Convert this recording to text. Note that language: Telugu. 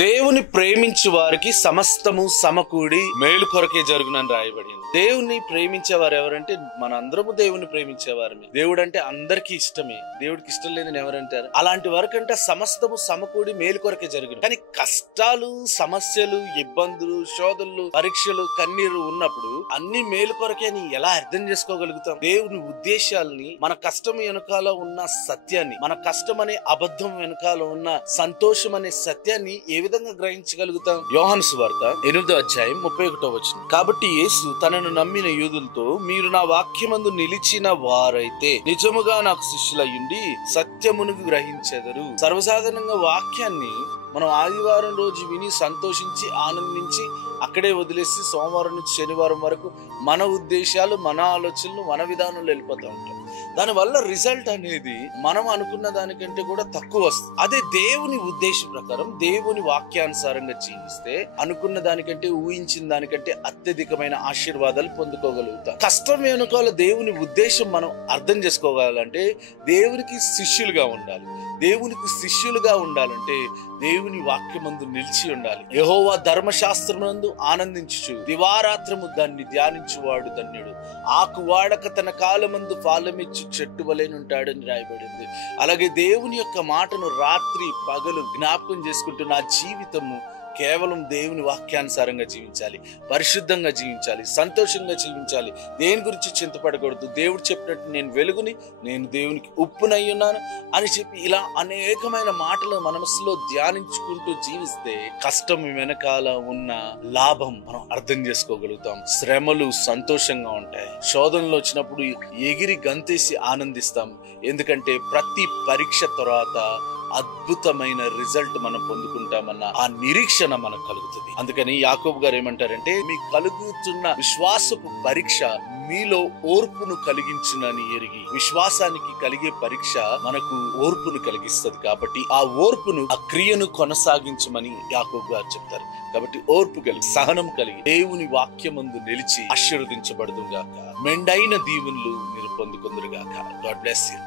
దేవుని ప్రేమించే వారికి సమస్తము సమకూడి మేలు కొరకే జరుగునని రాయబడింది. దేవుని ప్రేమించే వారు ఎవరంటే మన అందరము దేవుని ప్రేమించేవారమే. దేవుడు అంటే అందరికీ ఇష్టమే. దేవుడికి ఇష్టం లేదని ఎవరంటారు? అలాంటి వారికంటే సమస్తము సమకూడి మేలు కొరకే జరుగును. కానీ కష్టాలు, సమస్యలు, ఇబ్బందులు, శోధనలు, పరీక్షలు, కన్నీరు ఉన్నప్పుడు అన్ని మేలు కొరకే అని ఎలా అర్థం చేసుకోగలుగుతాం? దేవుని ఉద్దేశాలని, మన కష్టం వెనుకాల ఉన్న సత్యాన్ని, మన కష్టం అనే అబద్ధం వెనుకాల ఉన్న సంతోషం అనే సత్యాన్ని ఏ విధంగా గ్రహించగలుగుతాం? యోహాను సువార్త 8వ అధ్యాయం 31వ వచనం. కాబట్టి యేసు తనను నమ్మిన యూదులతో, మీరు నా వాక్యమందు నిలిచిన వారైతే నిజముగా నాకు శిష్యులయ్యుండి సత్యమును గ్రహించెదరు. సర్వసాధారణంగా వాక్యాన్ని మనం ఆదివారం రోజు విని సంతోషించి ఆనందించి అక్కడే వదిలేసి సోమవారం నుంచి శనివారం వరకు మన ఉద్దేశాలు, మన ఆలోచనలు, మన విధానంలో వెళ్ళిపోతూ ఉంటాం. దానివల్ల రిజల్ట్ అనేది మనం అనుకున్న దానికంటే కూడా తక్కువ వస్తుంది. అదే దేవుని ఉద్దేశం ప్రకారం దేవుని వాక్యానుసారంగా జీవిస్తే అనుకున్న దానికంటే, ఊహించిన దానికంటే అత్యధికమైన ఆశీర్వాదాలు పొందుకోగలుగుతాం. కష్టం వెనుకాల దేవుని ఉద్దేశం మనం అర్థం చేసుకోగలంటే దేవునికి శిష్యులుగా ఉండాలి. దేవునికి శిష్యులుగా ఉండాలంటే దేవుని వాక్యమందు నిలిచి ఉండాలి. యెహోవా ధర్మశాస్త్రమునందు ఆనందించుచు దివారాత్రము దాన్ని ధ్యానించువాడు ధన్యుడు. ఆకు వాడక తన కాలమందు ఫలమిచ్చు చెట్టు వలెనుంటాడని రాయబడింది. అలాగే దేవుని యొక్క మాటను రాత్రి పగలు జ్ఞాపకం చేసుకుంటూ నా జీవితము కేవలం దేవుని వాక్యానుసారంగా జీవించాలి, పరిశుద్ధంగా జీవించాలి, సంతోషంగా జీవించాలి, దేని గురించి చింతపడకూడదు. దేవుడు చెప్పినట్టు నేను వెలుగుని, నేను దేవునికి ఉప్పునై ఉన్నాను అని చెప్పి ఇలా అనేకమైన మాటలు మనసులో ధ్యానించుకుంటూ జీవిస్తే కష్టం వెనకాల ఉన్న లాభం మనం అర్థం చేసుకోగలుగుతాం. శ్రమలు సంతోషంగా ఉంటాయి. శోధనలు వచ్చినప్పుడు ఎగిరి గంతేసి ఆనందిస్తాం. ఎందుకంటే ప్రతి పరీక్ష తర్వాత అద్భుతమైన రిజల్ట్ మనం పొందుకుంటామన్న ఆ నిరీక్షణ మనకు కలుగుతుంది. అందుకని యాకోబు గారు ఏమంటారంటే, మీ కలుగుతున్న విశ్వాసపు పరీక్ష మీలో ఓర్పును కలిగించునని ఎరిగి. విశ్వాసానికి కలిగే పరీక్ష మనకు ఓర్పును కలిగిస్తుంది. కాబట్టి ఆ ఓర్పును, ఆ క్రియను కొనసాగించమని యాకోబు గారు చెప్తారు. కాబట్టి ఓర్పు కలిగి, సహనం కలిగి దేవుని వాక్యమందు నిలిచి ఆశీర్వదించబడుదుగాక. మెండైన దీవెనలు మీరు పొందుకుందురుగాక. God bless you.